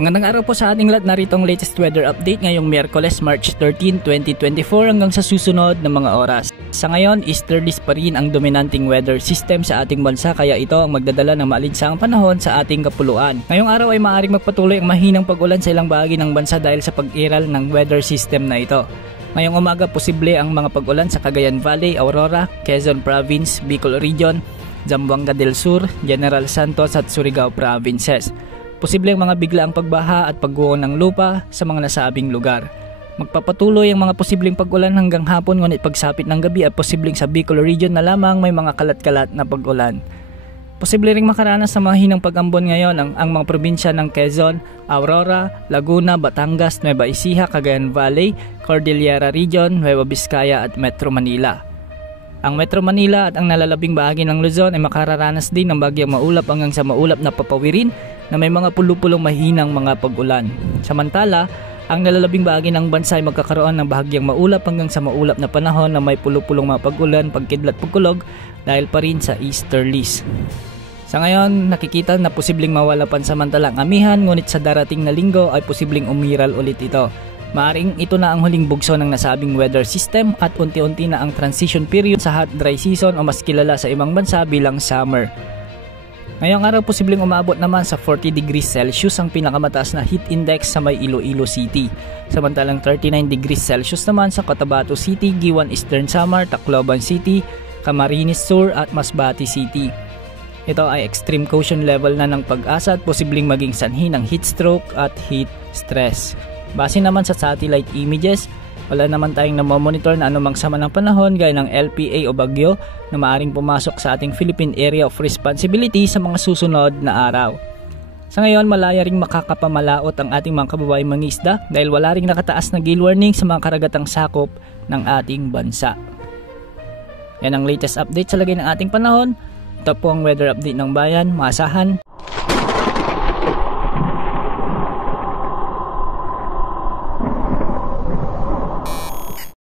Magandang araw po sa ating lahat, narito ang latest weather update ngayong Miyerkules, March 13, 2024 hanggang sa susunod na mga oras. Sa ngayon, easterlies pa rin ang dominanting weather system sa ating bansa kaya ito ang magdadala ng maalinsangang panahon sa ating kapuluan. Ngayong araw ay maaaring magpatuloy ang mahinang pag-ulan sa ilang bahagi ng bansa dahil sa pag-iral ng weather system na ito. Ngayong umaga, posible ang mga pag-ulan sa Cagayan Valley, Aurora, Quezon Province, Bicol Region, Zamboanga del Sur, General Santos at Surigao Provinces. Posible ang mga biglaang pagbaha at pagguho ng lupa sa mga nasabing lugar. Magpapatuloy ang mga posibleng pag-ulan hanggang hapon, ngunit pagsapit ng gabi at posibleng sa Bicol Region na lamang may mga kalat-kalat na pag-ulan. Posible ring makaranas ng mahinang pag-ambon ngayon ang mga probinsya ng Quezon, Aurora, Laguna, Batangas, Nueva Ecija, Cagayan Valley, Cordillera Region, Nueva Vizcaya at Metro Manila. Ang Metro Manila at ang nalalabing bahagi ng Luzon ay makararanas din ng bagyang maulap hanggang sa maulap na papawirin na may mga pulupulong mahinang mga pag-ulan. Samantala, ang nalalabing bahagi ng bansa ay magkakaroon ng bahagyang maulap hanggang sa maulap na panahon na may pulupulong mga pag-ulan, pagkidlat, pagkulog dahil pa rin sa easterlies. Sa ngayon, nakikita na posibleng mawala pansamantalang amihan, ngunit sa darating na linggo ay posibleng umiral ulit ito. Maaring ito na ang huling bugso ng nasabing weather system at unti-unti na ang transition period sa hot dry season o mas kilala sa ibang bansa bilang summer. Ngayong araw, posibleng umabot naman sa 40 degrees Celsius ang pinakamataas na heat index sa may Iloilo City. Samantalang 39 degrees Celsius naman sa Cotabato City, Giwan Eastern Samar, Tacloban City, Camarines Sur at Masbate City. Ito ay extreme caution level na ng pag-asa at posibleng maging sanhi ng heat stroke at heat stress. Base naman sa satellite images, wala naman tayong namomonitor na anumang sama ng panahon gaya ng LPA o bagyo na maaring pumasok sa ating Philippine Area of Responsibility sa mga susunod na araw. Sa ngayon, malaya ring makakapamalaot ang ating mga kababayang mangisda dahil wala ring nakataas na gale warning sa mga karagatang sakop ng ating bansa. Yan ang latest update sa lagay ng ating panahon. Ito po ang weather update ng bayan, maasahan.